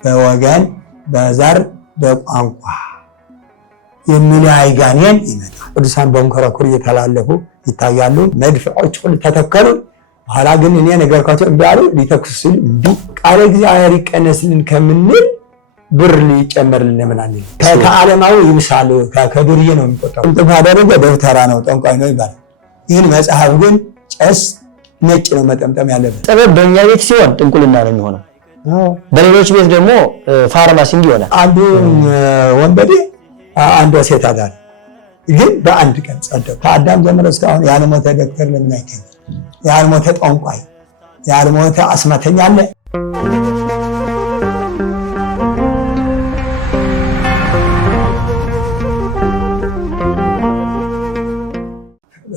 በወገን በዘር በቋንቋ የሚለያይ ጋኔን ይመጣል። ቅዱሳን በመንኮራኩር እየተላለፉ ይታያሉ። መድፍቆች ሁሉ ተተከሉ። በኋላ ግን እኔ ነገርኳቸው እምቢ አሉ። ሊተኩሱ ሲሉ እምቢ ቃለ እግዚአብሔር ይቀነስልን ከምንል ብር ሊጨመርልን ምናምን ከዓለማዊ ይምሳሉ። ከዱርዬ ነው የሚቆጠሩ። ጥንቁል ካደረገ ደብተራ ነው ጠንቋይ ነው ይባላል። ይህን መጽሐፍ ግን ጨስ ነጭ ነው መጠምጠም ያለበት። ጥበብ በእኛ ቤት ሲሆን ጥንቁልና ነው የሚሆነው። በሌሎች ቤት ደግሞ ፋርማሲ እንዲሆናል። አንዱ ወንበዴ አንዷ ሴት አዳሪ ግን በአንድ ቀን ጸደቁ። ከአዳም ጀምሮ እስካሁን ያልሞተ ዶክተር ለምን አይገኝም? ያልሞተ ጠንቋይ ያልሞተ አስማተኛ አለ?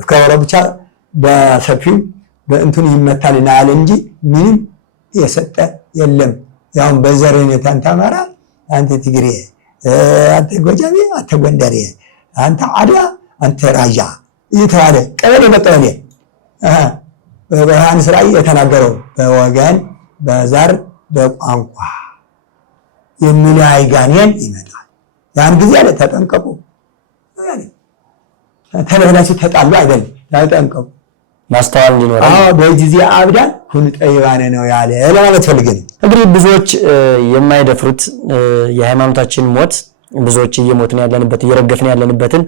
ከወረ ብቻ በሰፊው በእንቱን ይመታል እናያለ እንጂ ምንም የሰጠ የለም። ያውን በዘርን ተንተማራ አንተ ትግሬ አንተ ጎጃሜ አንተ ጎንደሬ አንተ አዳ አንተ ራያ ይተዋለ ቀበሌ መጣለ በዮሐንስ ራእይ የተናገረው በወገን በዘር በቋንቋ የሚለያይ ጋኔን ይመጣል። ያን ጊዜ አለ ተጠንቀቁ። ተለበላችሁ ተጣሉ አይደለም ተጠንቀቁ። ማስተዋል እንዲኖር በጊዜ አብዳን ሁሉ ጠይባነ ነው ያለ ለማለት ፈልገን እንግዲህ ብዙዎች የማይደፍሩት የሃይማኖታችን ሞት ብዙዎች እየሞትን ያለንበት እየረገፍን ያለንበትን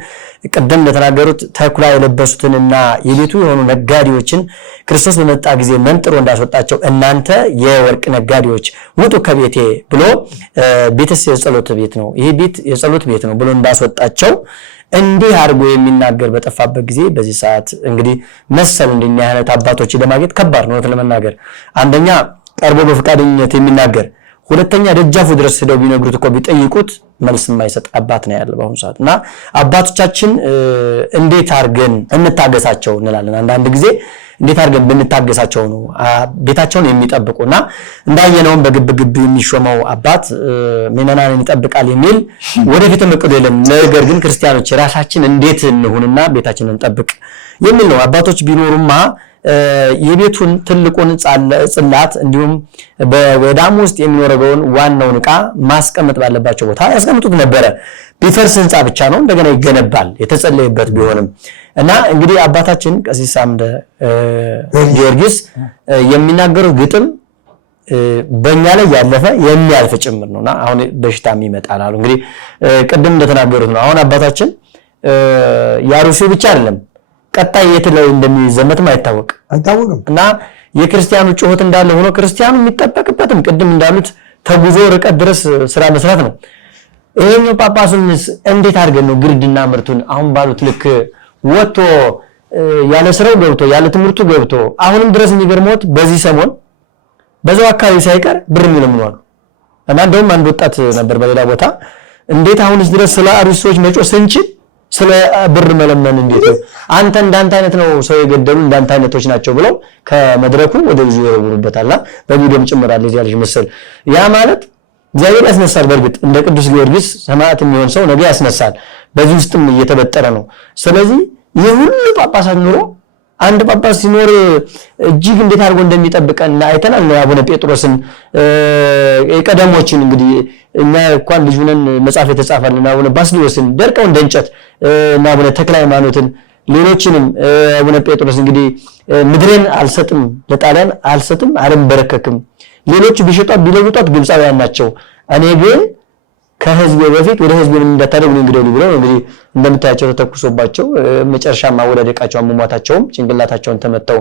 ቀደም ለተናገሩት ተኩላ የለበሱትንና የቤቱ የሆኑ ነጋዴዎችን ክርስቶስ በመጣ ጊዜ መንጥሮ እንዳስወጣቸው እናንተ የወርቅ ነጋዴዎች ውጡ ከቤቴ ብሎ ቤትስ የጸሎት ቤት ነው ይሄ ቤት የጸሎት ቤት ነው ብሎ እንዳስወጣቸው እንዲህ አድርጎ የሚናገር በጠፋበት ጊዜ በዚህ ሰዓት እንግዲህ መሰል እንደኛ አይነት አባቶች ለማግኘት ከባድ ነው ለመናገር። አንደኛ ቀርቦ በፍቃደኝነት የሚናገር፣ ሁለተኛ ደጃፉ ድረስ ሄደው ቢነግሩት እኮ ቢጠይቁት መልስ የማይሰጥ አባት ነው ያለው በአሁኑ ሰዓት። እና አባቶቻችን እንዴት አድርገን እንታገሳቸው እንላለን። አንዳንድ ጊዜ እንዴት አድርገን ብንታገሳቸው ነው ቤታቸውን የሚጠብቁና እንዳየነው በግብግብ የሚሾመው አባት ምዕመናንን ይጠብቃል የሚል ወደፊት መቅዶ የለም። ነገር ግን ክርስቲያኖች ራሳችን እንዴት እንሁንና ቤታችንን እንጠብቅ የሚል ነው። አባቶች ቢኖሩማ የቤቱን ትልቁን ጽላት እንዲሁም በወዳሙ ውስጥ የሚኖረውን ዋናውን ዕቃ ማስቀመጥ ባለባቸው ቦታ ያስቀምጡት ነበር። ቢፈርስ ህንጻ ብቻ ነው እንደገና ይገነባል የተጸለየበት ቢሆንም። እና እንግዲህ አባታችን ቀሲስ አምደ ጊዮርጊስ የሚናገሩት ግጥም በእኛ ላይ ያለፈ የሚያልፍ ጭምር ነውና አሁን በሽታም ይመጣል አሉ። እንግዲህ ቅድም እንደተናገሩት ነው። አሁን አባታችን ያሩሲው ብቻ አይደለም ቀጣይ የት ላይ እንደሚዘመትም አይታወቅም። እና የክርስቲያኑ ጩኸት እንዳለ ሆኖ ክርስቲያኑ የሚጠበቅበትም ቅድም እንዳሉት ተጉዞ ርቀት ድረስ ስራ መስራት ነው። ይሄኛው ጳጳሱንስ እንዴት አድርገን ነው ግርድና ምርቱን አሁን ባሉት ልክ ወጥቶ ያለ ስራው ገብቶ ያለ ትምህርቱ ገብቶ አሁንም ድረስ የሚገርመውት በዚህ ሰሞን በዛው አካባቢ ሳይቀር ብር የሚለምኑ አሉ። እና እንደውም አንድ ወጣት ነበር በሌላ ቦታ እንዴት አሁንስ ድረስ ስለ አርሶች መጮህ ስንችል ስለ ብር መለመን እንዴት ነው? አንተ እንዳንተ አይነት ነው ሰው የገደሉ እንዳንተ አይነቶች ናቸው ብለው ከመድረኩ ወደ ብዙ ይወረውሩበታልና በሚዲያም ጭምራል እዚህ ያለሽ መሰል ያ ማለት እግዚአብሔር ያስነሳል። በርግጥ እንደ ቅዱስ ጊዮርጊስ ሰማዕት የሚሆን ሰው ነገ ያስነሳል። በዚህ ውስጥም እየተበጠረ ነው። ስለዚህ የሁሉ ጳጳሳት ኑሮ አንድ ጳጳስ ሲኖር እጅግ እንዴት አድርጎ እንደሚጠብቀን አይተናል። አቡነ ጴጥሮስን የቀደሞችን እንግዲህ እኛ እንኳን ልጅ ሆነን መጽሐፍ የተጻፈልን አቡነ ባስልዮስን ደርቀው እንደንጨት እና አቡነ ተክለ ሃይማኖትን ሌሎችንም አቡነ ጴጥሮስ እንግዲህ ምድሬን አልሰጥም ለጣሊያን አልሰጥም አልንበረከክም ሌሎች ቢሸጧት ቢለውጧት ግብፃውያን ናቸው እኔ ግን ከህዝብ በፊት ወደ ህዝብ እንደታደጉ እንግዲህ ብለው እንግዲህ እንደምታያቸው ተተኩሶባቸው መጨረሻ ማወዳደቃቸው አሟሟታቸውም ጭንቅላታቸውን ተመተው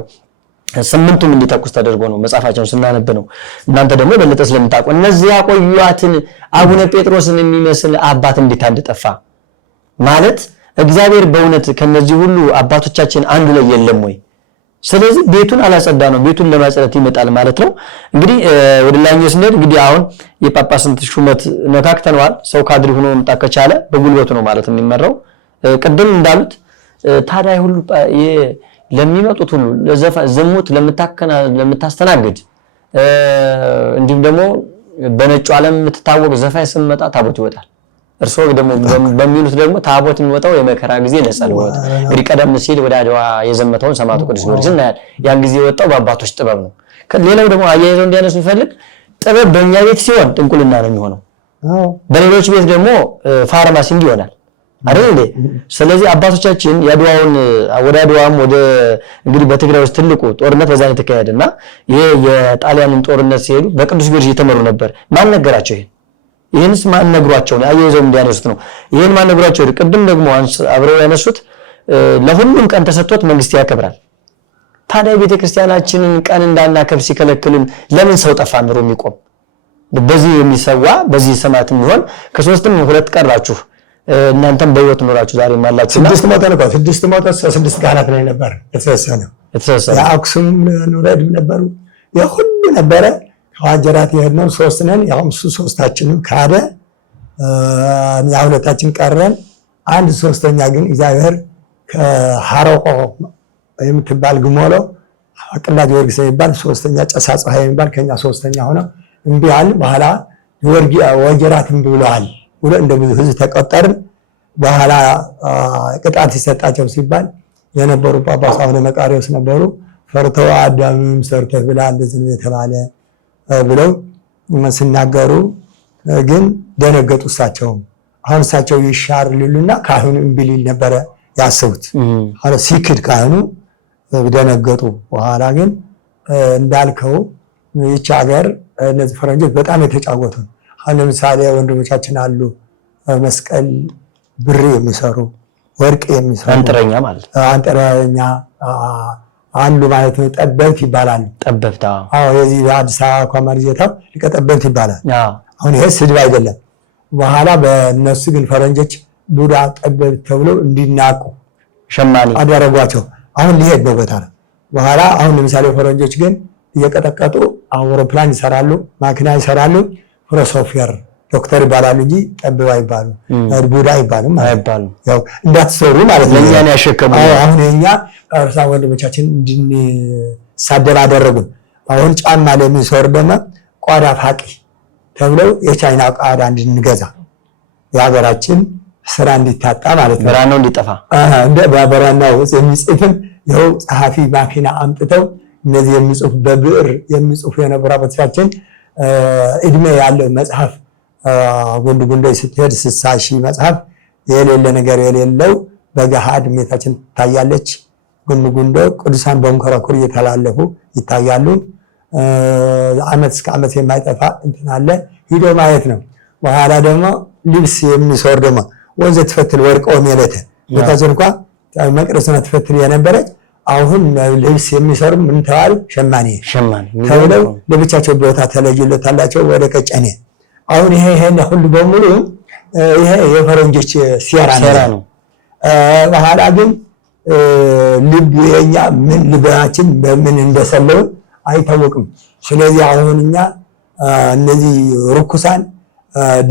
ስምንቱም እንዲተኩስ ተደርጎ ነው መጽሐፋቸውን ስናነብ ነው። እናንተ ደግሞ በለጠ ስለምታውቁ እነዚህ ያቆዩአትን አቡነ ጴጥሮስን የሚመስል አባት እንዴት አንደጠፋ ማለት እግዚአብሔር በእውነት ከነዚህ ሁሉ አባቶቻችን አንዱ ላይ የለም ወይ? ስለዚህ ቤቱን አላጸዳ ነው ቤቱን ለማጽዳት ይመጣል ማለት ነው። እንግዲህ ወደ ላይኛው ስንሄድ እንግዲህ አሁን የጳጳስን ሹመት ነካክተናል። ሰው ካድሪ ሆኖ መምጣ ከቻለ በጉልበቱ ነው ማለት የሚመራው። ቅድም እንዳሉት ታዲያ ሁሉ ለሚመጡት ሁሉ ዝሙት ለምታስተናግድ እንዲሁም ደግሞ በነጩ ዓለም የምትታወቅ ዘፋኝ ስመጣ ታቦት ይወጣል። እርሶ ደግሞ በሚሉት ደግሞ ታቦት የሚወጣው የመከራ ጊዜ ለጸሎት እንግዲህ ቀደም ሲል ወደ አድዋ የዘመተውን ሰማዕቱ ቅዱስ ጊዮርጊስ እናያለን። ያን ጊዜ የወጣው በአባቶች ጥበብ ነው። ሌላው ደግሞ አያይዘው እንዲያነሱ ይፈልግ ጥበብ በእኛ ቤት ሲሆን ጥንቁልና ነው የሚሆነው። በሌሎች ቤት ደግሞ ፋርማሲ ይሆናል አይደል እንዴ? ስለዚህ አባቶቻችን ያድዋውን ወደ አድዋም ወደ እንግዲህ በትግራይ ውስጥ ትልቁ ጦርነት በዛ ነው የተካሄደና ይሄ የጣሊያንን ጦርነት ሲሄዱ በቅዱስ ጊዮርጊስ እየተመሩ ነበር። ማን ነገራቸው? ይሄንስ ማን ነግሯቸው ነው? አያይዘው እንዲያነሱት ነው። ይሄን ማን ነግሯቸው? ቅድም ደግሞ አብረው ያነሱት ለሁሉም ቀን ተሰጥቶት መንግስት ያከብራል። ታዲያ ቤተክርስቲያናችንን ቀን እንዳናከብር ሲከለክሉን ለምን ሰው ጠፋ ምሮ የሚቆም በዚህ የሚሰዋ በዚህ ሰማዕት የሚሆን ከሶስትም ሁለት ቀራችሁ እናንተም በህይወት ኖራችሁ ዛሬ ማላችሁና ስድስት ሞተ 6 ካህናት ላይ ነበር የተሰሰነው የአክሱም ኑረድ ነበሩ የሁሉ ነበረ ከዋጀራት የሄድነው 3 ነን ያው እሱ 3ታችንም ካደ ያ ሁለታችን ቀረን አንድ ሶስተኛ ግን እግዚአብሔር ከሐረቆ የምትባል ግሞሎ ቅዱስ ጊዮርጊስ የሚባል 3ኛ ጨሳጽ ኃይል የሚባል ከኛ 3ኛ ሆነ እንቢ አለ በኋላ ወጀራትም ብለዋል ወደ እንደዚህ ህዝብ ተቆጠርን በኋላ ቅጣት ይሰጣቸው ሲባል የነበሩ ጳጳስ አቡነ መቃርዮስ ነበሩ ፈርተው አዳምም ሰርተህ ብላ እንደዚህ ነው የተባለ ብለው ሲናገሩ ግን ደነገጡ እሳቸው አሁን እሳቸው ይሻር ሊሉና ካህኑ እምቢ ሊል ነበረ ያሰቡት አለ ሲክድ ካህኑ ደነገጡ በኋላ ግን እንዳልከው ይህች ሀገር እነዚህ ፈረንጆች በጣም የተጫወቱ አሁን ለምሳሌ ወንድሞቻችን አሉ መስቀል ብር የሚሰሩ ወርቅ የሚሰሩ አንጥረኛ ማለት አንጥረኛ አሉ ማለት ነው ጠበብት ይባላል ጠበብታ አዎ የዚህ አዲስ አበባ ኮማርጀታው ሊቀጠበብት ይባላል አሁን ይሄ ስድብ አይደለም በኋላ በእነሱ ግን ፈረንጆች ቡዳ ጠበብት ተብለው እንዲናቁ ሸማኔ አደረጓቸው አሁን ሊሄድ ነው ቦታ በኋላ አሁን ለምሳሌ ፈረንጆች ግን እየቀጠቀጡ አውሮፕላን ይሰራሉ ማኪና ይሰራሉ ፕሮፌሰር ዶክተር ይባላሉ እንጂ ጠበብ አይባሉ ቡዳ አይባሉ ያው እንዳትሰሩ ማለት ነው ለኛን ያሸከሙ አሁን የኛ እርሳ ወንድሞቻችን እንድንሳደብ አደረጉን አሁን ጫማ ለሚሰሩ ደግሞ ቋዳ ፋቂ ተብለው የቻይና ቋዳ እንድንገዛ የሀገራችን ስራ እንዲታጣ ማለት ነው በራናው እንዲጠፋ እንደ በራናው የሚጽፍን ይኸው ጸሐፊ ማኪና አምጥተው እነዚህ የሚጽፉ በብዕር የሚጽፉ የነበሩ አባቶቻችን እድሜ ያለው መጽሐፍ ጉንዶ ስትሄድ 60,000 መጽሐፍ የሌለ ነገር የሌለው በገሃድ ሜታችን ታያለች ጉንዶ ቅዱሳን በመንኮራኩር እየተላለፉ ይታያሉ አመት እስከ አመት የማይጠፋ እንትን አለ ሂዶ ማየት ነው በኋላ ደግሞ ልብስ የሚሰሩ ደግሞ ወንዘ ተፈትል ወርቀው ሜለተ በታዘን እንኳን መቅረስና ተፈትል የነበረች አሁን ልብስ የሚሰሩ ምን ተባሉ ሸማኔ ተብለው ለብቻቸው ቦታ ተለይሎታላቸው ወደ ቀጨኔ አሁን ይሄ ሁሉ በሙሉ ይሄ የፈረንጆች ሲያራ ነው በኋላ ግን ልብ የኛ ምን ልባችን በምን እንደሰለው አይታወቅም ስለዚህ አሁን እኛ እነዚህ ሩኩሳን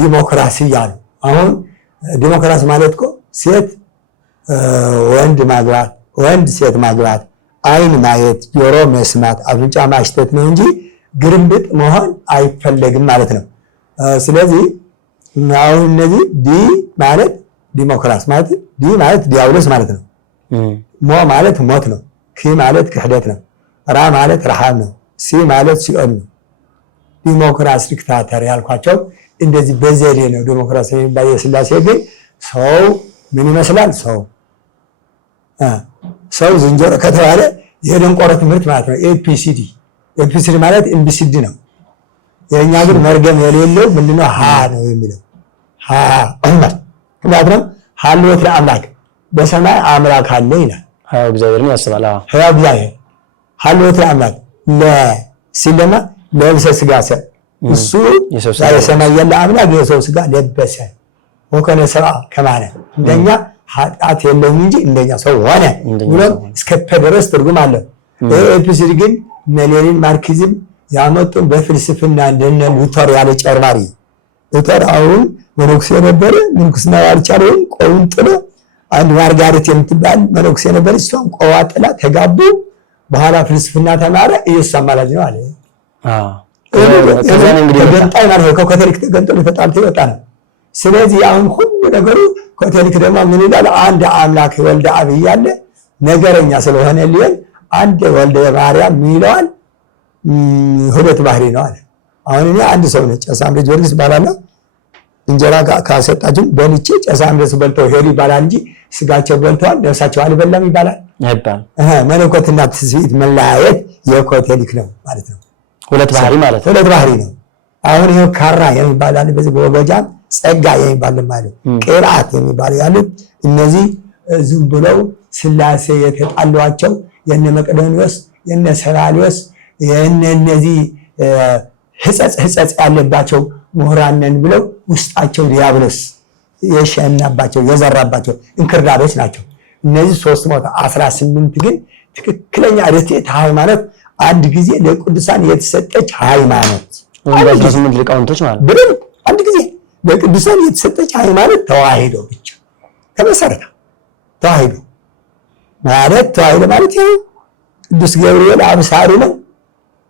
ዲሞክራሲ ያሉ አሁን ዲሞክራሲ ማለት እኮ ሴት ወንድ ማግባት ወንድ ሴት ማግባት አይን ማየት ጆሮ መስማት አፍንጫ ማሽተት ነው እንጂ ግርምብጥ መሆን አይፈለግም ማለት ነው ስለዚህ አሁን እነዚህ ዲ ማለት ዲሞክራሲ ማለት ዲ ማለት ዲያብሎስ ማለት ነው ሞ ማለት ሞት ነው ኪ ማለት ክህደት ነው ራ ማለት ረሃብ ነው ሲ ማለት ሲኦል ነው ዲሞክራሲ ዲክታተር ያልኳቸው እንደዚህ በዘዴ ነው ዲሞክራሲ ባየስላሴ ግን ሰው ምን ይመስላል ሰው ዝንጀሮ ከተባለ የደንቆሮ ትምህርት ማለት ነው ኤፒሲዲ ማለት ኤምቢሲዲ ነው የኛ ግን መርገም የሌለው ምንድነው ሀ ነው የሚለው ሀ ማለት ነው ሀልወት ለአምላክ በሰማይ አምላክ አለ ይላል ሀው እግዚአብሔርን ያስባል ሀው እግዚአብሔር ሀልወት ለአምላክ ለሲለማ ለብሰ ስጋ እሱ የሰማይ ያለ አምላክ የሰው ስጋ ለበሰ ወከነ ሰባ ከማለ እንደኛ ኃጢአት የለውም እንጂ እንደኛ ሰው ሆነ ብሎ እስከ ድረስ ትርጉም አለ ኤፒሲዲ ግን ሌኒን ማርክሲዝም ያመጡ በፍልስፍና እንደነ ሉተር ያለ ጨርባሪ ሉተር አሁን መነኩሴ ነበረ ምንኩስና ያልቻለው ቆውን ጥሎ አንድ ማርጋሬት የምትባል መነኩሴ ነበረ እሷም ቆዋ ጥላ ተጋቡ በኋላ ፍልስፍና ተማረ ኢየሱስ አማላጅ ነው አለ ከዛን እንግዲህ በጣም ማለት ከካቶሊክ ተገንጥሎ ተጣልቶ ይወጣ ነው ስለዚህ አሁን ሁሉ ነገሩ ካቶሊክ ደግሞ ምን ይላል አንድ አምላክ ወልደ አብ ያለ ነገረኛ ስለሆነ ሊል አንድ ወልደ ማርያም ይለዋል ሁለት ባህሪ ነው አለ አሁን እኔ አንድ ሰው ነኝ ጨሳ አምደ ጊዮርጊስ እባላለሁ። እንጀራ ካሰጣችሁ በልቼ ጨሳ አምደ በልተው ሄዱ ይባላል እንጂ ስጋቸው በልተዋል ነፍሳቸው አልበላም ይባላል አይባልም። መለኮትና ትስብእት መለያየት የኮቴሊክ ነው ማለት ነው። ሁለት ባህሪ ማለት ነው። ሁለት ባህሪ ነው። አሁን ይሄው ካራ የሚባል አለ በዚህ በጎጃም ጸጋ የሚባል ማለት ቅርአት የሚባል ያሉት እነዚህ ዝም ብለው ስላሴ የተጣሏቸው የነ መቅዶንዮስ የነ ሰላሊዮስ የነዚህ ህጸጽ ያለባቸው ምሁራን ነን ብለው ውስጣቸው ዲያብሎስ የሸናባቸው የዘራባቸው እንክርዳዶች ናቸው። እነዚህ 318 ግን ትክክለኛ ርትዕት ሃይማኖት አንድ ጊዜ ለቅዱሳን የተሰጠች ሃይማኖት 18 ሊቃውንቶች ማለት ብለው አንድ ጊዜ ለቅዱሳን የተሰጠች ሃይማኖት ተዋሂዶ ብቻ ተመሰረተ። ተዋሂዶ ማለት ይሄ ቅዱስ ገብርኤል አብሳሪ ነው።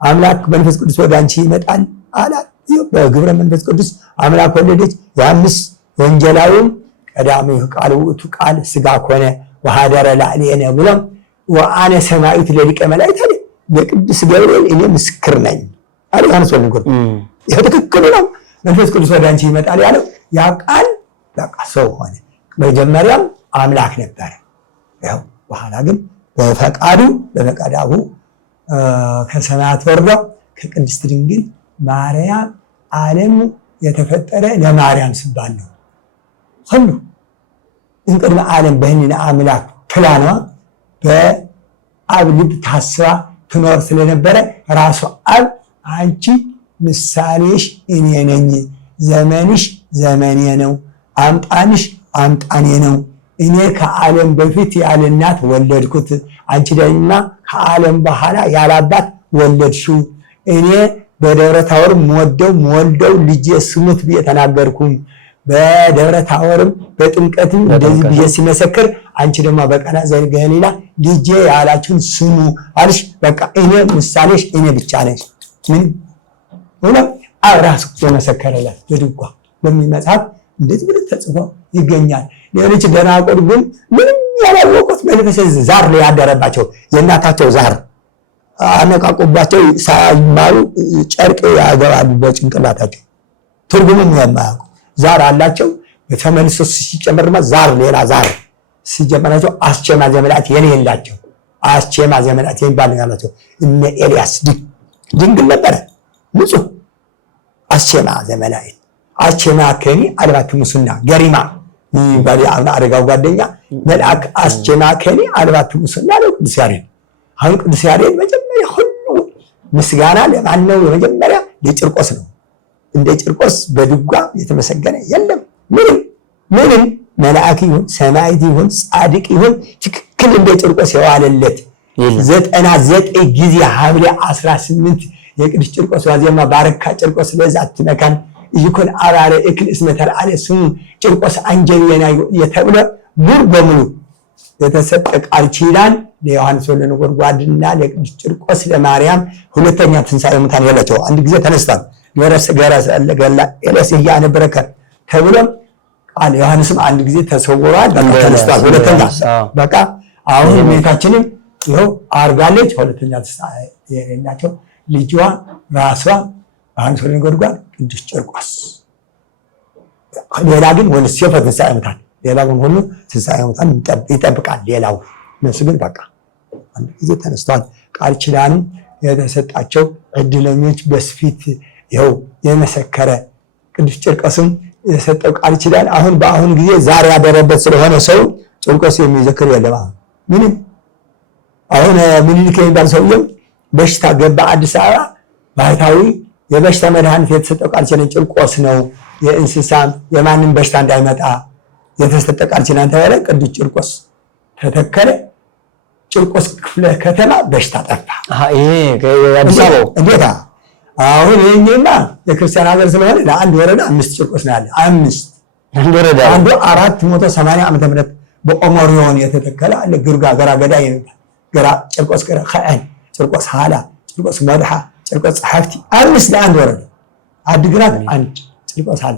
አምላክ መንፈስ ቅዱስ ወደ አንቺ ይመጣል አላት። በግብረ መንፈስ ቅዱስ አምላክ ወለደች። ያምስ ወንጌላዊው ቀዳሚው ቃል ውእቱ ቃል ሥጋ ኮነ ወሐደረ ላዕሌነ ብሎ ወአነ ሰማዕት ለሊቀ መላእክት አለ። ለቅዱስ ገብርኤል እኔ ምስክር ነኝ አለ ዮሐንስ ወልድ። ይሄ ትክክል ነው። መንፈስ ቅዱስ ወደ አንቺ ይመጣል ያለው ያ ቃል በቃ ሰው ሆነ። መጀመሪያም አምላክ ነበር። ያው በኋላ ግን በፈቃዱ በፈቃዳሁ ከሰማያት ወርዶ ከቅድስት ድንግል ማርያም ዓለሙ የተፈጠረ ለማርያም ሲባል ነው። ሁሉ እንቅድመ ዓለም በህሊና አምላክ ፕላኗ በአብ ልብ ታስባ ትኖር ስለነበረ ራሱ አብ አንቺ ምሳሌሽ እኔ ነኝ፣ ዘመንሽ ዘመኔ ነው፣ አምጣንሽ አምጣኔ ነው። እኔ ከዓለም በፊት ያለ እናት ወለድኩት፣ አንቺ ደግሞ ከዓለም በኋላ ያለ አባት ወለድሽው። እኔ በደብረ ታቦር ወልደው ልጄ ስሙት ብዬ ተናገርኩም። በደብረ ታቦርም በጥምቀትም እንደዚህ ብዬ ሲመሰክር አንቺ ደግሞ በቀና ዘገሊላ ልጄ ያላችሁን ስሙ አልሽ። በቃ እኔ ምሳሌሽ እኔ ብቻ ነኝ። ምን ሆነ አራሱ የመሰከረላት በድጓ በሚመጽሐፍ እንደዚህ ብሎ ተጽፎ ይገኛል። ሌሎች ደናቆር ግን ምንም ያላወቁት መንፈስ ዛር ላይ ያደረባቸው የእናታቸው ዛር አነቃቁባቸው ሳይማሩ ጨርቅ ያገባሉ በጭንቅላታቸው ትርጉሙም የማያውቁ ዛር አላቸው። ተመልሶ ሲጨመርማ ዛር ሌላ ዛር ሲጀመራቸው አስቸማ ዘመናት የሌላቸው አስቸማ ዘመናት የሚባል ያላቸው እነ ኤልያስ ድንግል ነበረ ንጹህ አስቸማ ዘመናት አስቸማ ከኒ አልባት ሙስና ገሪማ ይባል አረጋው ጓደኛ መልአክ አስቸማ ከኒ አልባት ሙስና ነው ቅዱስ ያሬድ። አሁን ቅዱስ ያሬድ መጀመሪያ ሁሉ ምስጋና ለማን ነው? የመጀመሪያ ለጭርቆስ ነው። እንደ ጭርቆስ በድጓ የተመሰገነ የለም። ምንም መልአክ ይሁን ሰማዕት ይሁን ጻድቅ ይሁን ትክክል እንደ ጭርቆስ የዋለለት 99 ጊዜ ሐምሌ 18 የቅዱስ ጭርቆስ ዋዜማ ባረካ ጭርቆስ ለዛት መካን ይኩን አባረ እክል እስመተል አለ ስሙ ጭርቆስ አንጀየና የተብለ ሙሉ በሙሉ የተሰጠ ቃል ኪዳን ለዮሐንስ ወልደ ነጎድጓድና ለቅዱስ ጭርቆስ ለማርያም ሁለተኛ ትንሣኤ ሙታን ያላቸው አንድ ጊዜ ተነስቷል። ገረስ ለገላ ኤልያስ ያነበረከ ተብሎ ቃል ዮሐንስም አንድ ጊዜ ተሰውሯል። በቃ ተነስቷል። ሁለተኛ በቃ አሁን ቤታችንም ይኸው አርጋለች። ሁለተኛ ትንሣኤ የሌላቸው ልጅዋ ራሷ ዮሐንስ ወልደ ነጎድጓድ ቅዱስ ጭርቆስ ሌላ ግን ወንስ ሲፈት ትንሣኤ ሙታን ሌላው ሁሉ ትንሣኤ ሙታን ይጠብቃል። ሌላው እነሱ ግን በቃ አንድ ጊዜ ተነስተዋል። ቃል ኪዳኑ የተሰጣቸው እድለኞች በስፊት ይኸው የመሰከረ ቅዱስ ጭርቆስም የሰጠው ቃል ኪዳን አሁን በአሁኑ ጊዜ ዛሬ ያደረበት ስለሆነ ሰው ጭርቆስ የሚዘክር የለም። አሁን ምኒልክ የሚባል ሰውዬው በሽታ ገባ አዲስ አበባ። ባህታዊ የበሽታ መድኃኒት የተሰጠው ቃል ኪዳን ጭርቆስ ነው። የእንስሳም የማንም በሽታ እንዳይመጣ የተሰጠ ቃል ኪዳን ተባለ። ቅዱስ ጭርቆስ ተተከለ። ጭርቆስ ክፍለ ከተማ በሽታ ጠፋ። ይሄ አዲስ አበባ እንዴታ! አሁን ይሄማ የክርስቲያን ሀገር ስለሆነ ለአንድ ወረዳ 5 ጭርቆስ ነው ያለ። 5 አንድ ወረዳ አንዱ 480 ዓመተ ምህረት በኦሞሪዮን የተተከለ አለ። ግርጋ ገራገዳ ይባላል። ገራ ጭርቆስ ገራ ኸአን ጭርቆስ ሃላ ጭርቆስ መድሃ ጭርቆስ ጸሐፍቲ 5 ለአንድ ወረዳ። አድግራት አንድ ጭርቆስ አለ።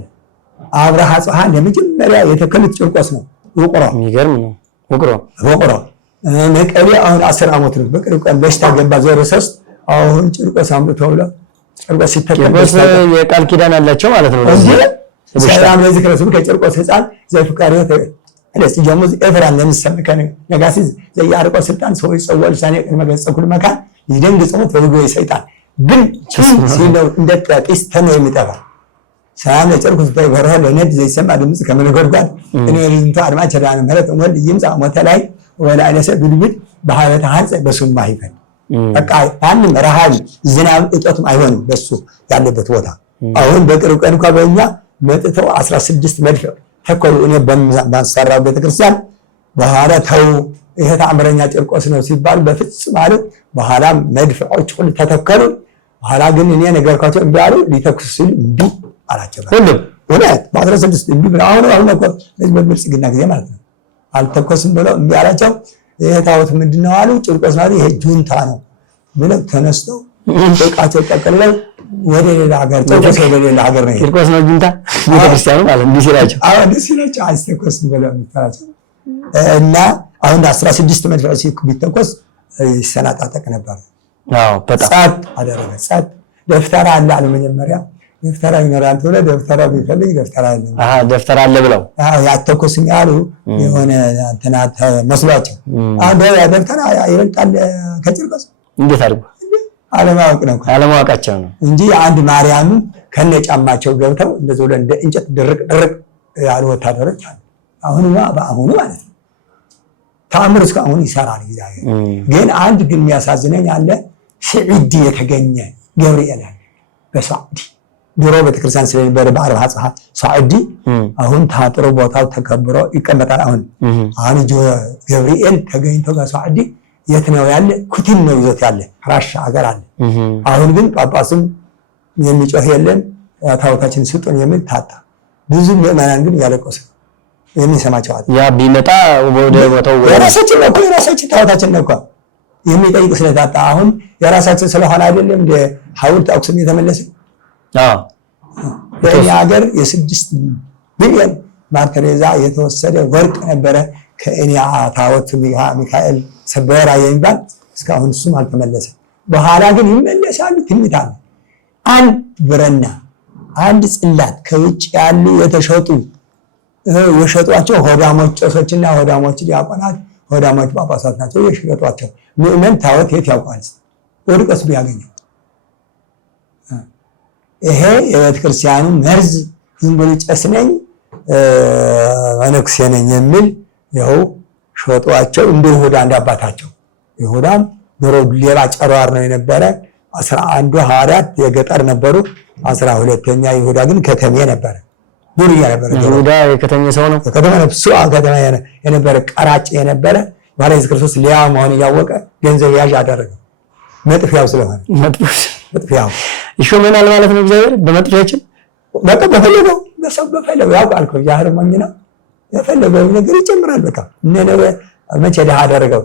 አብርሃ ጽሐ ለመጀመሪያ የተከሉት ጭርቆስ ነው። ውቅሮ የሚገርም ነው። ውቅሮ መቀሌ አሁን 10 ዓመት ነው። በቅርብ ቀን በሽታ ገባ ዞሮ 3 አሁን ጭርቆስ አምጥተው ብለው ጨርቆስ ጨርቆስ የቃል ኪዳን አላቸው ማለት ነው። ሰላም ለዝክረ ስሙ ከጨርቆስ ሕፃን ዘይፍቃሪት ለዚህ ጀሙዝ ኤፍራን ለምሰምከነ ነጋሲ ዘያርቆ ስልጣን ሰው ይጸወል ሳኔ ከመገጸ ኩል መካን ይደንግጽ ነው ተብሎ ሰይጣን ግን ሲለው እንደ ጣቂስ ተነ የሚጠባ ሰላም ለጨርቆስ በበረሃ ለነድ ዘይሰማ ድምጽ ከመነገርጓት እኔ እንት አድማ ቸዳነ ማለት ወል ይምጻ ሞተላይ ወላ አይነሰ ብልብል በሃይተ ሀንጽ በሱማ ይፈን በቃ አንድ ረሃብ ዝናብ እጦትም አይሆንም በሱ ያለበት ቦታ አሁን በቅርብ ቀን እንኳን በእኛ መጥተው 16 መድፍ ተከሉ እኔ በማሰራው ቤተክርስቲያን በኋላ ተው ይሄ ተአምረኛ ጨርቆስ ነው ሲባል በፍጹም አለ በኋላ መድፎች ሁሉ ተተከሉ በኋላ ግን እኔ ነገርኳቸው እንዲያሉ ሊተኩስ ሲል እንዲ አላቸው ሁሉም ወላት በ16 እንዲ አሁን እኮ ለዚህ በብልጽግና ጊዜ ማለት ነው አልተኮስም ብለው እንዲ አላቸው ይሄ ታውት ምንድነው አሉ ጨርቆስ ነው ይሄ ጁንታ ነው ብለው ተነስተው በቃቸው ተቀበለው ወደ ሌላ ሀገር ጨርቆስ ወደ ሌላ ሀገር ነው ጨርቆስ ነው ጁንታ ቤተክርስቲያኑ ማለት እንዲህ ሲላቸው እንዲህ ሲላቸው አስተኮስም ብለው እንታቸው እና አሁን 16 መድረስ ቢተኮስ ይሰናጣጠቅ ነበር በጣም ጻት አደረገ ጻት ደፍተራ አለ አለ መጀመሪያ ደፍተራ ይኖራል ተብሎ ደፍተራ ቢፈልግ ደፍተራ አለ ደፍተራ አለ ብለው ያተኮስም ያሉ የሆነ እንትና መስሏቸው ደፍተራ ይበልጣል ከጨርቆስ እንዴት አድርጎ አለማወቅ ነው አለማወቃቸው ነው እንጂ አንድ ማርያም ከነጫማቸው ገብተው እንደዚህ እንደ እንጨት ድርቅ ያሉ ወታደሮች አሉ አሁን ማለት ነው ታምር እስካሁን ይሰራል ይላል ግን አንድ ግን የሚያሳዝነኝ አለ ስዒዲ የተገኘ ገብርኤል በሳዕዲ ድሮ ቤተክርስቲያን ስለነበረ በአረብ ሐጻ ሳዕዲ አሁን ታጥሮ ቦታው ተከብሮ ይቀመጣል አሁን ገብርኤል ተገኝቶ በሳዕዲ የት ነው ያለ ኩቲን ነው ይዞት ያለ ራሻ ሀገር አለ አሁን ግን ጳጳስም የሚጮህ የለም ታውታችን ስጡን የሚል ታጣ ብዙ ምዕመናን ግን ያለቆሰ የሚሰማቸው ያ ቢመጣ ወደ ቦታው የራሳችን ነው የራሳችን ታውታችን ነው የሚጠይቅ ስለታጣ አሁን የራሳችን ስለሆነ አይደለም እንደ ሐውልት አክሱም የተመለሰ በእኛ ሀገር የ6 ቢሊዮን ማርተሬዛ የተወሰደ ወርቅ ነበረ ከእኛ ታወት ሚካኤል ሰበራ የሚባል እስካሁን እሱም አልተመለሰ በኋላ ግን ይመለሳሉ ትንቢት አለ አንድ ብረና አንድ ጽላት ከውጭ ያሉ የተሸጡ የሸጧቸው ሆዳሞች ጨሶችና ሆዳሞች ዲያቆናት ሆዳሞች ጳጳሳት ናቸው የሸጧቸው ምእመን ታወት የት ያውቃል ወርቅስ ቢያገኘው ይሄ የቤተ ክርስቲያኑ መርዝ ዝም ብሎ ጨስ ነኝ መነኩሴ ነኝ የሚል ያው ሸጧቸው እንደ ይሁዳ እንዳባታቸው ይሁዳም ድሮ ሌላ ጨራር ነው የነበረ 11 ሐዋርያት የገጠር ነበሩ 12ኛ ይሁዳ ግን ከተሜ ነበረ ዱርያ ነበረ ይሁዳ የከተሜ ሰው ነው ከተሜ ነው ከተሜ የነበረ ቀራጭ የነበረ ኢየሱስ ክርስቶስ ሊያ መሆን ያወቀ ገንዘብ ያዥ አደረገ መጥፊያው ስለሆነ መጥፊያው ይሾመናል ማለት ነው እግዚአብሔር በመጥፊያችን በቃ በፈለገው በፈለገው ያውቃል እኮ ዛሬ ማንኛ የፈለገው ነገር ይጨምራል በቃ ነነበ መቼ ደሃ አደረገው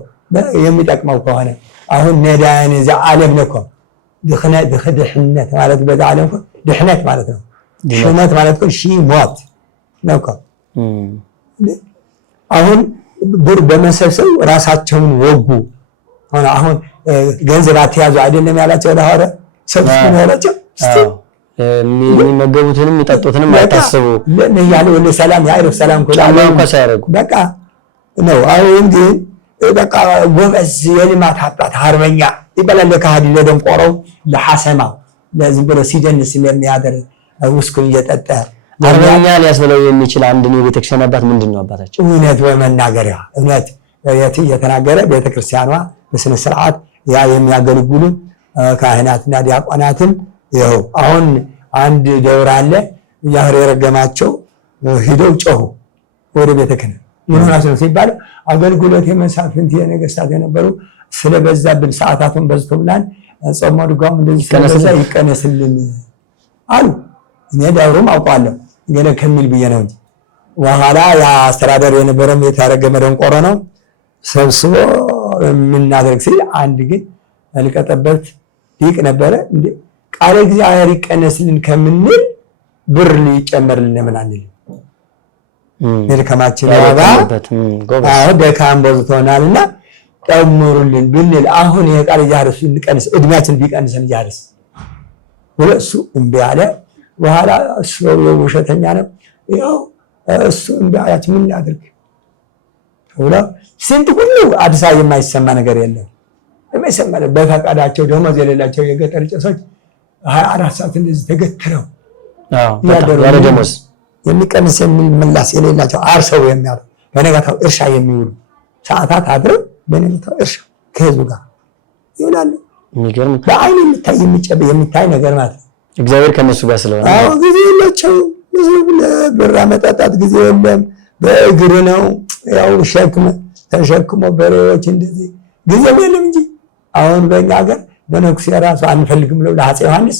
የሚጠቅመው ከሆነ አሁን ነዳያን እዛ ዓለም ነው እኮ ድህነት ማለት በዛ ዓለም እኮ ድህነት ማለት ነው ሽመት ማለት እኮ ሺ ሞት ነው እኮ አሁን ብር በመሰብሰብ ራሳቸውን ወጉ አሁን ገንዘብ አትያዙ አይደለም ያላቸው ለሐዋርያ ሰብስቡ ያላቸው የሚመገቡትንም የሚጠጡትንም አታስቡ ለያለ ወለ ሰላም ያይረፍ ሰላም ኮላማ ከሳረጉ በቃ ነው አሁን ግን በቃ ጎበዝ የልማት አባት አርበኛ ይባላል ለካሃዲ ለደንቆረው ለሐሰማው ለዚህ ብሎ ሲደንስ ስለሚያደር ውስኩን እየጠጣ አርበኛ ሊያስብለው የሚችል አንድ ነው ቤተክርስቲያን አባት ምንድነው አባታችን እውነት በመናገሪያ እውነት የተናገረ ቤተክርስቲያኗ በስነ ስርዓት ያ የሚያገለግሉ ካህናትና ዲያቆናትን ይኸው አሁን አንድ ደብር አለ ያህር የረገማቸው ሄደው ጮሁ ወደ ቤተ ክህነት ምን ሆናቸው ሲባል አገልግሎት የመሳፍንት የነገስታት የነበሩ ስለበዛብን ሰዓታቱን በዝቶብናል ጾም ድጓም እንደዚህ ስለበዛ ይቀነስልን አሉ እኔ ደብሩም አውቃለሁ ገለ ከሚል ብዬ ነው እንጂ ወኋላ ያ አስተዳደር የነበረም የታረገመ ደንቆሮ ነው ሰብስቦ ምናደርግ ሲል አንድ ግን አልቀጠበት ሊቅ ነበረ እንዴ ቃለ እግዚአብሔር ይቀነስልን ከምንል ብር ሊጨመርልን ምን አንል መልከማችን ያባ ደካም በዝቶናልና ጨምሩልን ብንል አሁን የቃል እግዚአብሔር ይቀነስ እድሜያችን ቢቀንሰን ይያርስ ብሎ እሱ እምቢ አለ። በኋላ እሱ ውሸተኛ ነው ያው እሱ እምቢ አላች ምን ላድርግ ብሎ ስንት ሁሉ አዲስ አበባ የማይሰማ ነገር የለም። የማይሰማ በፈቃዳቸው ደሞዝ የሌላቸው የገጠር ጭሶች 24 ሰዓት እንደዚህ ተገትረው ያለ ደሞዝ የሚቀንስ ምላስ የሌላቸው አርሰው የሚያሉ በነጋታው እርሻ የሚውሉ ሰዓታት አድረው በነጋታው እርሻ ከህዝቡ ጋር ይውላሉ። የሚገርም በአይን የሚታይ ነገር ማለት ነው። እግዚአብሔር ከነሱ ጋር ስለሆነ ጊዜ የላቸው ብዙ ብር መጣጣት ጊዜ የለም። በእግር ነው ያው ሸክም ተሸክሞ በሬዎች እንደዚህ ጊዜ የለም እንጂ አሁን በእኛ ሀገር በነኩሴ ራሱ አንፈልግም ብለው ለአፄ ዮሐንስ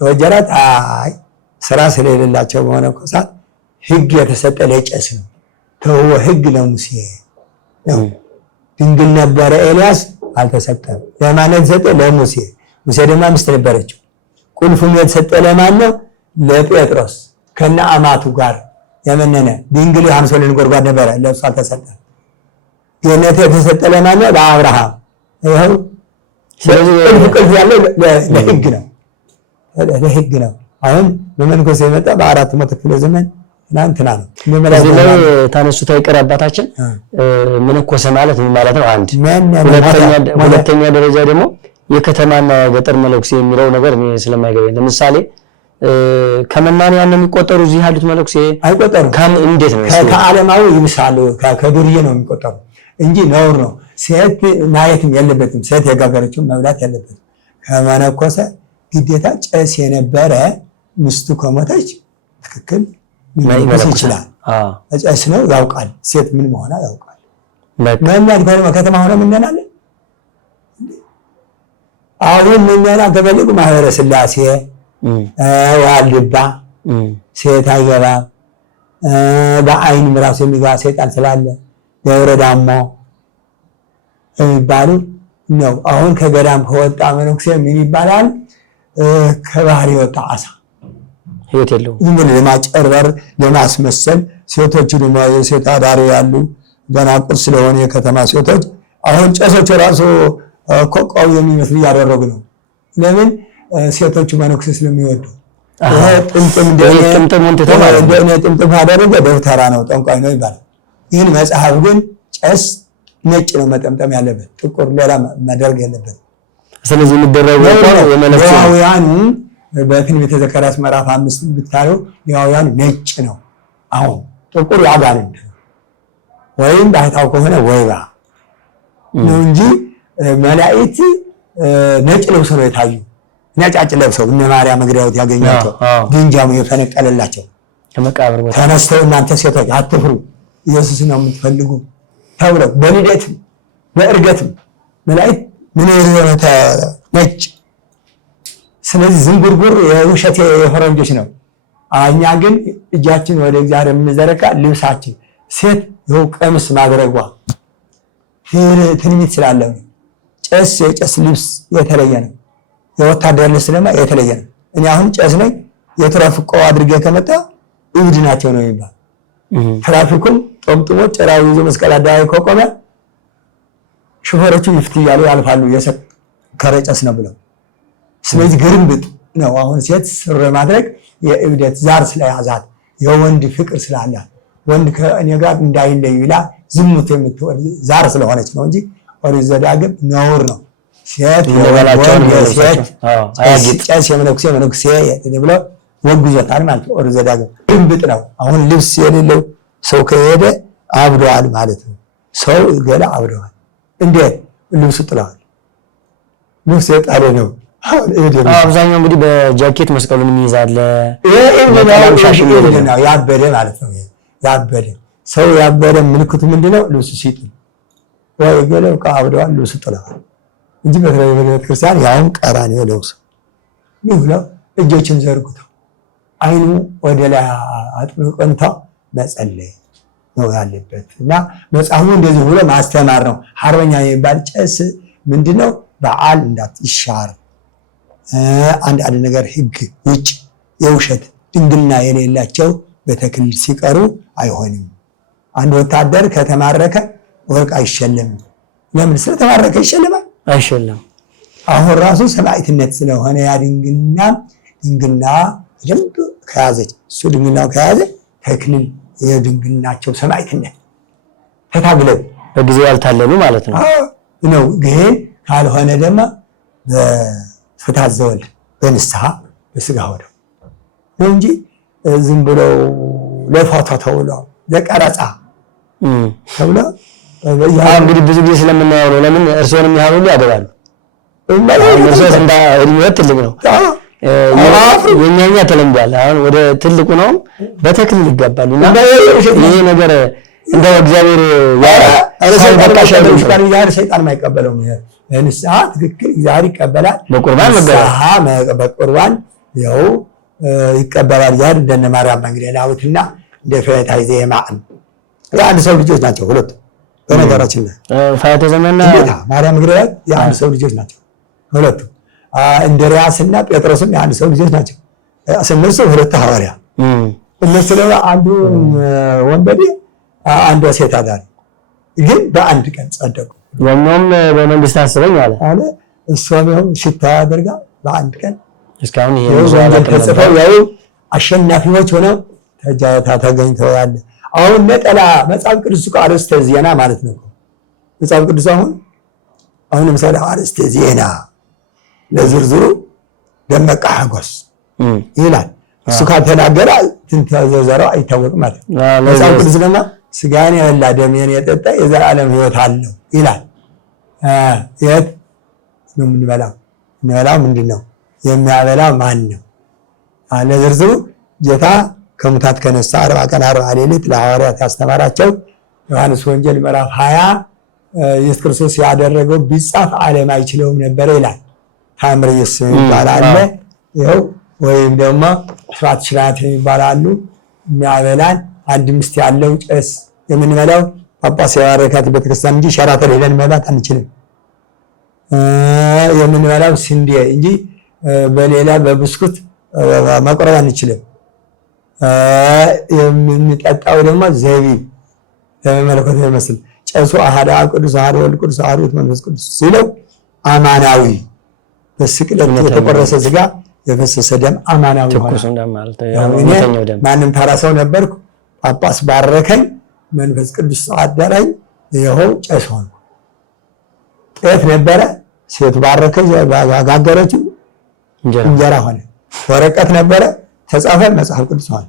ለወጀራት አይ ስራ ስለሌላቸው በመነኮሳት ህግ የተሰጠ ለቄስ ነው። ተው ህግ ለሙሴ ነው። ድንግል ነበረ ኤልያስ አልተሰጠም። ለማን የተሰጠ? ለሙሴ። ሙሴ ደግሞ ሚስት ነበረችው። ቁልፉም የተሰጠ ለማን ነው? ለጴጥሮስ ከነ አማቱ ጋር የመነነ ድንግል ሐምሶልን ጎርጓድ ነበረ ለእሱ አልተሰጠም። ገነት የተሰጠ ለማን ነው? ለአብርሃም። ይኸው ቁልፍ ያለው ለህግ ነው፣ ለህግ ነው። አሁን በመንኮስ የመጣ በ400 ክፍለ ዘመን ትናንትና ነው። እዚህ ላይ ታነሱት አይቀር አባታችን መነኮሰ ማለት ምን ማለት ነው? አንድ ሁለተኛ ደረጃ ደግሞ የከተማና የገጠር መነኩሴ የሚለው ነገር እኔ ስለማይገባኝ ለምሳሌ ከመናንያን ነው የሚቆጠሩ እዚህ ያሉት መነኩሴ አይቆጠሩም። እንዴት ነው? ከዓለማዊ ይምሳሉ ከዱርዬ ነው የሚቆጠሩ እንጂ ነውር ነው። ሴት ማየትም የለበትም። ሴት የጋገረችው መብላት የለበትም። ከመነኮሰ ግዴታ ጨስ የነበረ ሚስቱ ከሞተች ትክክል ሊመነኮስ ይችላል። ጨስ ነው ያውቃል። ሴት ምን መሆኗ ያውቃል። መናድ ከተማ ሆነ ምንናለ አሁን ምንና ከበለጉ ማህበረ ስላሴ ዋልድባ ሴት አይገባም። በአይን ራሱ የሚገባ ሰይጣን ስላለ ደብረ ዳሞ የሚባሉ ነው። አሁን ከገዳም ከወጣ መነኩሴ ምን ይባላል? ከባህር የወጣ አሳ ህይወት የለውም። እንግዲህ ለማጨርበር ለማስመሰል ሴቶች ደግሞ የሴት አዳሪ ያሉ በናቁር ስለሆነ የከተማ ሴቶች አሁን ጨሶች ራሱ ኮቆው የሚመስል ያደረጉ ነው። ለምን? ሴቶቹ መነኩሴ ስለሚወዱ ጥምጥም ያደረገ ደብተራ ነው ጠንቋይ ነው ይባላል። ይህን መጽሐፍ ግን ጨስ ነጭ ነው መጠምጠም ያለበት፣ ጥቁር ሌላ ማድረግ የለበት። ስለዚህ የሚደረገው ሌዋውያኑ በትንቢተ ዘካርያስ ምዕራፍ 5 ብታዩ ሌዋውያኑ ነጭ ነው። አሁን ጥቁር ያጋንንት ወይም ባይታው ከሆነ ወይባ ነው እንጂ መላእክት ነጭ ለብሰው ነው የታዩ። ነጫጭ ለብሰው እነ ማርያም መግደላዊት ያገኛቸው ድንጋዩ የፈነቀለላቸው ከመቃብር ቦታ ተነስተው እናንተ ሴቶች አትፍሩ ኢየሱስ ነው የምትፈልጉ ተብለው በልደትም በእርገትም መላእክት ምን የሆነ ነጭ። ስለዚህ ዝንጉርጉር የውሸት የፈረንጆች ነው። እኛ ግን እጃችን ወደ እግዚአብሔር የምንዘረጋ ልብሳችን ሴት ይኸው ቀሚስ ማድረጓ ትንቢት ስላለ ነው። ጨስ የጨስ ልብስ የተለየ ነው። የወታደር ልብስ ደግሞ የተለየ ነው። እኔ አሁን ጨስ ነኝ የትራፊክ አድርጌ ከመጣ እብድ ናቸው ነው የሚባል። ትራፊኩም ጠምጥሞ ጭራው ይዞ መስቀል አደባባይ ከቆመ ሹፌሮቹ ይፍት እያሉ ያልፋሉ የሰከረ ጨስ ነው ብለው። ስለዚህ ግርምብጥ ነው። አሁን ሴት ስር ማድረግ የእብደት ዛር ስለያዛት የወንድ ፍቅር ስላላት ወንድ ከእኔ ጋር እንዳይለዩ ይላ ዝሙት የምትወድ ዛር ስለሆነች ነው እንጂ ኦሪት ዘዳግም ነውር ነው። ሴት ጨስ የመነኩሴ ብሎ ወግዞታል ማለት ነው። ኦሪት ዘዳግም ግርምብጥ ነው። አሁን ልብስ የሌለው ሰው ከሄደ አብደዋል ማለት ነው። ሰው ገላ አብደዋል። እንዴት? ልብስ ጥለዋል። ልብስ የጣለ ነው። አብዛኛው እንግዲህ በጃኬት መስቀሉን ይይዛል። ያበደ ማለት ነው። ያበደ ሰው ያበደ ምልክቱ ምንድነው? ልብስ ሲጥል ወይ ገለው አብደዋል፣ ልብስ ጥለዋል እንጂ በቤተክርስቲያን ያውም ቀራንዮ ለብሰው ይብለው እጆችን ዘርግተው አይኑ ወደ ላይ አጥብቆ መጸለይ ነው ያለበት። እና መጽሐፉ እንደዚህ ብሎ ማስተማር ነው። አርበኛ የሚባል ጨስ ምንድነው? በዓል እንዳትሻር አንድ ነገር ህግ ውጭ የውሸት ድንግልና የሌላቸው በተክሊል ሲቀሩ አይሆንም። አንድ ወታደር ከተማረከ ወርቅ አይሸለምም። ለምን? ስለተማረከ ይሸለማል? አይሸለም። አሁን ራሱ ሰማዕትነት ስለሆነ ያ ድንግልና ድንግልና በደንብ ከያዘች እሱ ድንግናው ከያዘ ተክሊል የድንግልናቸው ሰማዕትነት ተታግለው በጊዜው ያልታለሉ ማለት ነው ነው። ግን ካልሆነ ደግሞ በፍትሐት ዘወልድ በንስሐ በስጋ ወደው ነው እንጂ ዝም ብለው ለፎቶ ተብሎ ለቀረጻ ተብሎ እንግዲህ ብዙ ጊዜ ስለምናየው ነው። ለምን እርስዎንም ያህል ሁሉ ያገባሉ? እርስዎስ እንደ እድሜዎት ትልቅ ነው። የኛኛ ተለምዷል። አሁን ወደ ትልቁ ነው በተክሊል ይጋባሉ እና ይሄ ነገር እንደው እግዚአብሔር ሰይጣን የማይቀበለው ንስሐ ትክክል እግዚአብሔር ይቀበላል። በቁርባን ያው ይቀበላል። ዛሬ እንደነ ማርያም መግደላዊትና እንደ ፈያታዊ ዘየማን የአንድ ሰው ልጆች ናቸው ሁለቱ። በነገራችን ላይ ፈያታዊ ዘመንና ማርያም መግደላዊት የአንድ ሰው ልጆች ናቸው ሁለቱ። እንድርያስና ጴጥሮስም የአንድ ሰው ልጆች ናቸው። እነሱ ሁለት ሐዋርያ፣ እነሱ ደግሞ አንዱ ወንበዴ አንዷ ሴት አዳሪ፣ ግን በአንድ ቀን ጸደቁ። ያኛውም በመንግስት አስበኝ አለ እሷም ያው ሽታ አድርጋ በአንድ ቀን እስካሁን ይሄ ተጽፈው ያው አሸናፊዎች ሆነው ተገኝተው ያለ። አሁን ነጠላ መጽሐፍ ቅዱስ እኮ አርእስተ ዜና ማለት ነው። መጽሐፍ ቅዱስ አሁን ለምሳሌ አርእስተ ዜና ለዝርዝሩ ደመቀ ሐጎስ ይላል። እሱ ካልተናገረ ትንተዘዘረው አይታወቅም ማለት ነው። መጽሐፍ ቅዱስ ደግሞ ስጋን የበላ ደሜን የጠጣ የዘላለም ሕይወት አለው ይላል። የት ነው የምንበላው? የምንበላው ምንድን ነው? የሚያበላው ማን ነው? ለዝርዝሩ ጌታ ከሙታት ከነሳ 40 ቀን 40 ሌሊት ለሐዋርያት ያስተማራቸው ዮሐንስ ወንጌል ምዕራፍ 20 ኢየሱስ ክርስቶስ ያደረገው ቢጻፍ ዓለም አይችለውም ነበር ይላል። ታምረ ኢየሱስ ይባላል ይኸው ወይም ደግሞ ስራት ሽራት ይባላሉ። የሚያበላን አንድ ምስት ያለው ጭስ የምንበላው ጳጳስ የባረካት ቤተክርስቲያን እንጂ ሸራተን ሄደን መብላት አንችልም። የምንበላው ስንዴ እንጂ በሌላ በብስኩት መቁረብ አንችልም። የምንጠጣው ደግሞ ዘቢብ ለመለኮት ይመስል ጨሱ አሐደ አብ ቅዱስ አሐደ ወልድ ቅዱስ አሐዱ መንፈስ ቅዱስ ሲለው አማናዊ በስቅለት የተቆረሰ ስጋ የፈሰሰ ደም አማናዊ ሆነ። ማንም ተራ ሰው ነበርኩ፣ ጳጳስ ባረከኝ፣ መንፈስ ቅዱስ አደረኝ፣ ይኸው ጨስ ሆንኩ። ጤፍ ነበረ፣ ሴት ባረከኝ፣ ጋገረችው፣ እንጀራ ሆነ። ወረቀት ነበረ፣ ተጻፈ፣ መጽሐፍ ቅዱስ ሆነ።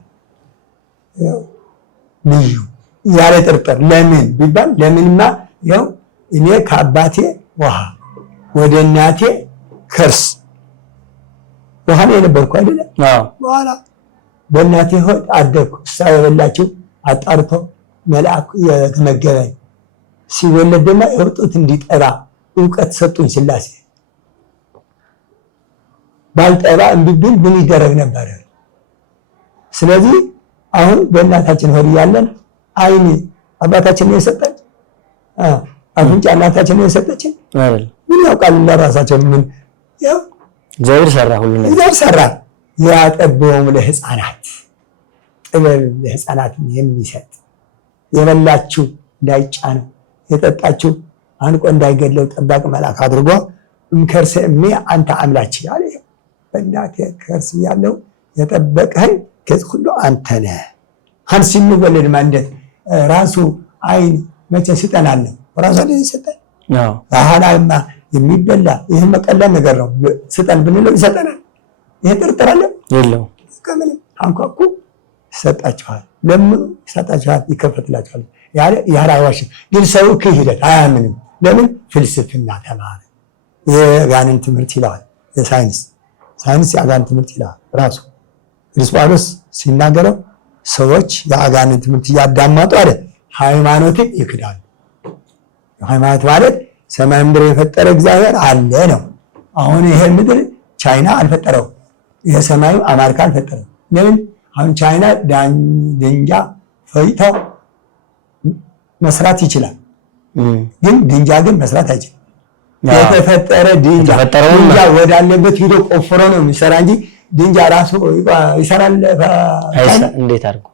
ልዩ ያለ ጥርጥር። ለምን ቢባል ለምንማ ያው እኔ ከአባቴ ውሃ ወደ እናቴ ከርስ ውሃ ነው የነበርኩ አይደለ? በኋላ በእናቴ ሆድ አደግኩ። እሷ የበላችው አጣርቶ መልአክ የመገበኝ ሲወለድ ደግሞ የወጡት እንዲጠራ እውቀት ሰጡኝ ሥላሴ። ባልጠራ እንቢብል ምን ይደረግ ነበር? ስለዚህ አሁን በእናታችን ሆድ እያለን ዓይን አባታችን ነው የሰጠን፣ አፍንጫ እናታችን ነው የሰጠችን። ምን ያውቃል ለራሳቸው? ምን ያው እግዚአብሔር ሰራ፣ ሁሉ ነገር እግዚአብሔር ሰራ። ያጠበውም ለሕፃናት ጥበብ ለሕፃናት የሚሰጥ የበላችሁ እንዳይጫነው የጠጣችሁ አንቆ እንዳይገድለው ጠባቂ መልአክ አድርጎ እምከርሰ እሜ አንተ አምላች ያለ በእናቴ ከርስ ያለው የጠበቀኝ ከዚህ ሁሉ አንተ ነህ። ሀን ሲወለድ ማለት ራሱ ዓይን መቼ ሲጠናል ነው ራሱ አይደል ይሰጣል። አሃናማ የሚበላ ይሄ መቀለል ነገር ነው። ስጠን ብንለው ይሰጠናል። ይሄ ጥርጥር አለ የለው። ከምን አንኳኩ ይሰጣችኋል፣ ለምን ይሰጣችኋል፣ ይከፈትላችኋል ያለ አይዋሽ። ግን ሰው ክህደት አያምንም። ለምን? ፍልስፍና ተማረ። የጋንን ትምህርት ይለዋል። ሳይንስ የአጋንን ትምህርት ይለዋል ራሱ ቅዱስ ጳውሎስ ሲናገረው ሰዎች የአጋንን ትምህርት እያዳመጡ አለ ሃይማኖትን ይክዳሉ። ሃይማኖት ማለት ሰማይ ምድር የፈጠረ እግዚአብሔር አለ ነው። አሁን ይሄ ምድር ቻይና አልፈጠረው፣ ይሄ ሰማዩ አሜሪካ አልፈጠረው። ለምን? አሁን ቻይና ድንጃ ፈይተው መስራት ይችላል፣ ግን ድንጃ ግን መስራት አይችልም። የተፈጠረ ድንጃ ወዳለበት ሄዶ ቆፍሮ ነው የሚሰራ እንጂ ድንጃ ራሱ ይሰራል። እንዴት አድርጎ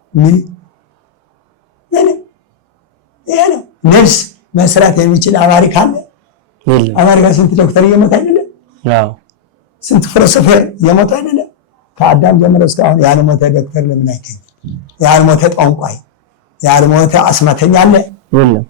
ይሄ ነው ነፍስ መስራት የሚችል አሜሪካ አለ። አሜሪካ ስንት ዶክተር እየሞተ አይደለም? ስንት ፕሮፌሰር እየሞተ አይደለም? ከአዳም ጀምሮ እስካሁን ያልሞተ ዶክተር ለምን አይገኝም? ያልሞተ ጠንቋይ፣ ያልሞተ አስማተኛ አለ? የለም።